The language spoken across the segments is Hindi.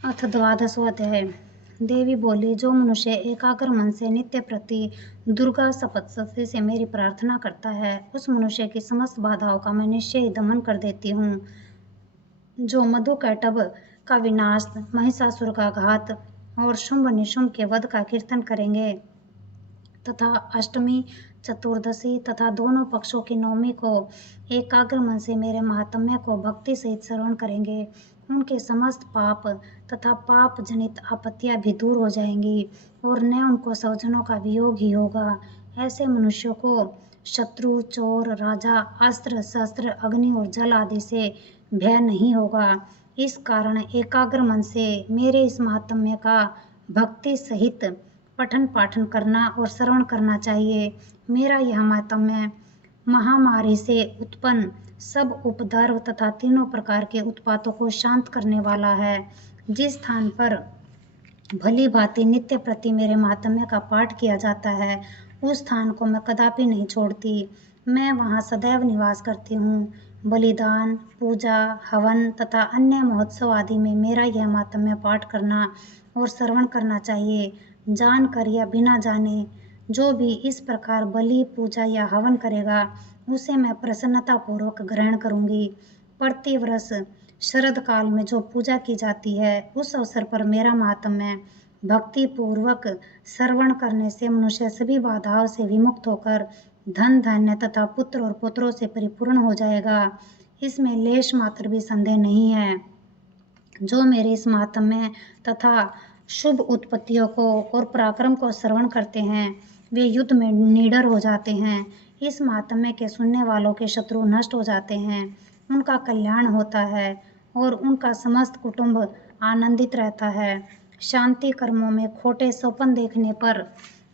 अथ द्वादशो अध्याय। देवी बोली, जो मनुष्य एकाग्र मन से नित्य प्रति दुर्गा सप्तशती से मेरी प्रार्थना करता है, उस मनुष्य की समस्त बाधाओं का मैं निश्चय ही दमन कर देती हूँ। जो मधुकैटभ का विनाश, महिषासुर का घात और शुंभ निशुंभ के वध का कीर्तन करेंगे तथा अष्टमी, चतुर्दशी तथा दोनों पक्षों की नवमी को एकाग्र मन से मेरे महात्म्य को भक्ति सहित श्रवण करेंगे, उनके समस्त पाप तथा पाप जनित आपत्तियां भी दूर हो जाएंगी और न उनको स्वजनों का वियोग ही होगा। ऐसे मनुष्यों को शत्रु, चोर, राजा, अस्त्र शस्त्र, अग्नि और जल आदि से भय नहीं होगा। इस कारण एकाग्र मन से मेरे इस महात्म्य का भक्ति सहित पठन पाठन करना और श्रवण करना चाहिए। मेरा यह महात्म्य महामारी से उत्पन्न सब उपद्रव तथा तीनों प्रकार के उत्पातों को शांत करने वाला है। जिस स्थान पर भली भांति नित्य प्रति मेरे महात्म्य का पाठ किया जाता है, उस स्थान को मैं कदापि नहीं छोड़ती। मैं वहाँ सदैव निवास करती हूँ। बलिदान, पूजा, हवन तथा अन्य महोत्सव आदि में मेरा यह महात्म्य पाठ करना और श्रवण करना चाहिए। जानकर या बिना जाने जो भी इस प्रकार बलि, पूजा या हवन करेगा, उसे मैं प्रसन्नतापूर्वक ग्रहण करूँगी। प्रतिवर्ष शरद काल में जो पूजा की जाती है, उस अवसर पर मेरा महात्म्य भक्ति पूर्वक श्रवण करने से मनुष्य सभी बाधाओं से विमुक्त होकर धन धान्य तथा पुत्र और पुत्रों से परिपूर्ण हो जाएगा। इसमें लेश मात्र भी संदेह नहीं है। जो मेरे इस महात्म्य तथा शुभ उत्पत्तियों को और पराक्रम को श्रवण करते हैं, वे युद्ध में निडर हो जाते हैं। इस महात्म्य के सुनने वालों के शत्रु नष्ट हो जाते हैं, उनका कल्याण होता है और उनका समस्त कुटुंब आनंदित रहता है। शांति कर्मों में खोटे सौपन देखने पर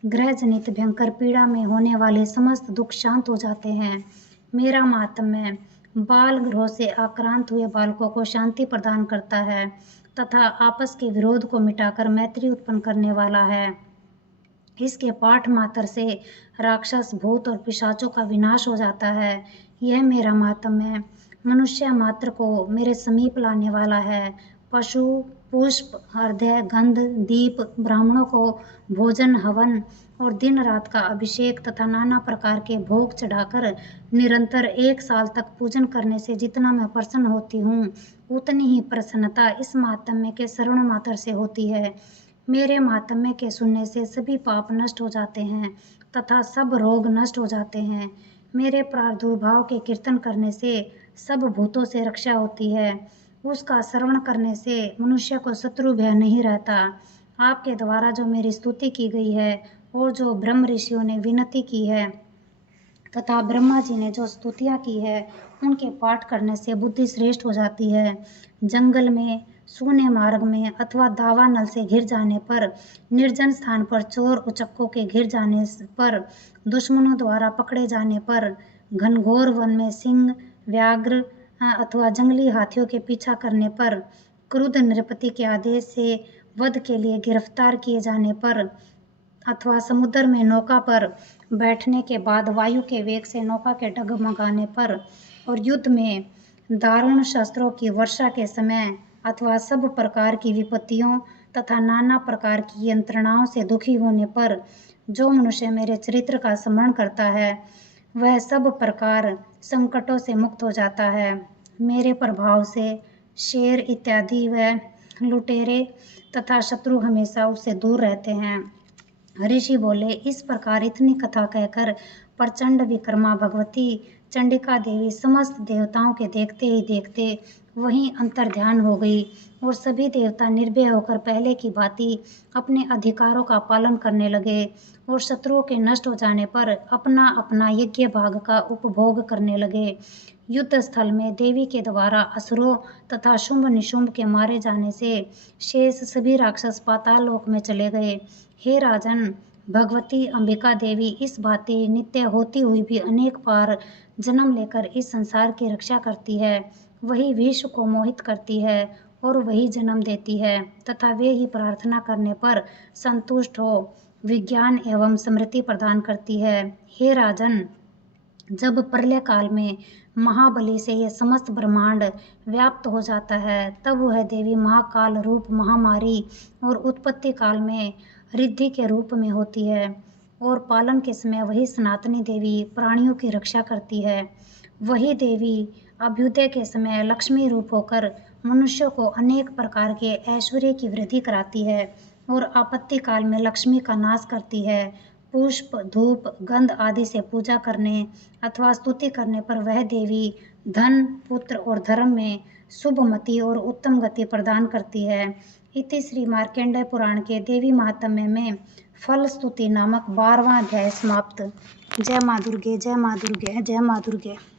ग्रह जनित भयंकर पीड़ा में होने वाले समस्त दुख शांत हो जाते हैं। मेरा महात्म्य बाल ग्रहों से आक्रांत हुए बालकों को शांति प्रदान करता है तथा आपस के विरोध को मिटाकर मैत्री उत्पन्न करने वाला है। इसके पाठ मात्र से राक्षस, भूत और पिशाचों का विनाश हो जाता है। यह मेरा महात्म्य मनुष्य मात्र को मेरे समीप लाने वाला है। पशु, पुष्प, अर्घ्य, गंध, दीप, ब्राह्मणों को भोजन, हवन और दिन रात का अभिषेक तथा नाना प्रकार के भोग चढ़ाकर निरंतर 1 साल तक पूजन करने से जितना मैं प्रसन्न होती हूँ, उतनी ही प्रसन्नता इस महात्म्य के श्रवण मात्र से होती है। मेरे महात्म्य के सुनने से सभी पाप नष्ट हो जाते हैं तथा सब रोग नष्ट हो जाते हैं। मेरे प्रादुर्भाव के कीर्तन करने से सब भूतों से रक्षा होती है। उसका श्रवण करने से मनुष्य को शत्रु भय नहीं रहता। आपके द्वारा जो मेरी स्तुति की गई है और जो ब्रह्म ऋषियों ने विनती की है तथा ब्रह्मा जी ने जो स्तुतियाँ की है, उनके पाठ करने से बुद्धि श्रेष्ठ हो जाती है। जंगल में, सूने मार्ग में अथवा दावानल से घिर जाने पर, निर्जन स्थान पर चोर उचक्कों के घिर जाने पर, दुश्मनों द्वारा पकड़े जाने पर, घनघोर वन में सिंह, व्याघ्र अथवा जंगली हाथियों के पीछा करने पर, क्रुद्ध नृपति के आदेश से वध के लिए गिरफ्तार किए जाने पर अथवा समुद्र में नौका पर बैठने के बाद वायु के वेग से नौका के डगमगाने पर और युद्ध में दारुण शस्त्रों की वर्षा के समय अथवा सब प्रकार की विपत्तियों तथा नाना प्रकार की यंत्रणाओं से दुखी होने पर जो मनुष्य मेरे चरित्र का स्मरण करता है, वह सब प्रकार संकटों से मुक्त हो जाता है। मेरे प्रभाव से शेर इत्यादि व लुटेरे तथा शत्रु हमेशा उससे दूर रहते हैं। ऋषि बोले, इस प्रकार इतनी कथा कहकर प्रचंड विक्रमा भगवती चंडिका देवी समस्त देवताओं के देखते ही देखते वहीं अंतर्ध्यान हो गई और सभी देवता निर्भय होकर पहले की भांति अपने अधिकारों का पालन करने लगे और शत्रुओं के नष्ट हो जाने पर अपना अपना यज्ञ भाग का उपभोग करने लगे। युद्ध स्थल में देवी के द्वारा असुरों तथा शुंभ निशुंभ के मारे जाने से शेष सभी राक्षस पाताल लोक में चले गए। हे राजन, भगवती अंबिका देवी इस भांति नित्य होती हुई भी अनेक बार जन्म लेकर इस संसार की रक्षा करती है। वही विश्व को मोहित करती है और वही जन्म देती है तथा वे ही प्रार्थना करने पर संतुष्ट हो विज्ञान एवं स्मृति प्रदान करती है। हे राजन, जब प्रलय काल में महाबली से यह समस्त ब्रह्मांड व्याप्त हो जाता है, तब वह देवी महाकाल रूप महामारी और उत्पत्ति काल में रिद्धि के रूप में होती है, और पालन के समय वही सनातनी देवी प्राणियों की रक्षा करती है। वही देवी अभ्युदय के समय लक्ष्मी रूप होकर मनुष्यों को अनेक प्रकार के ऐश्वर्य की वृद्धि कराती है, और आपत्ति काल में लक्ष्मी का नाश करती है। पुष्प, धूप, गंध आदि से पूजा करने अथवा स्तुति करने पर वह देवी धन, पुत्र और धर्म में शुभमति और उत्तम गति प्रदान करती है। इति श्री मार्कंडेय पुराण के देवी महात्म्य में फल स्तुति नामक 12वां अध्याय समाप्त। जय माँ दुर्गे, जय माँ दुर्गे, जय माँ दुर्गे।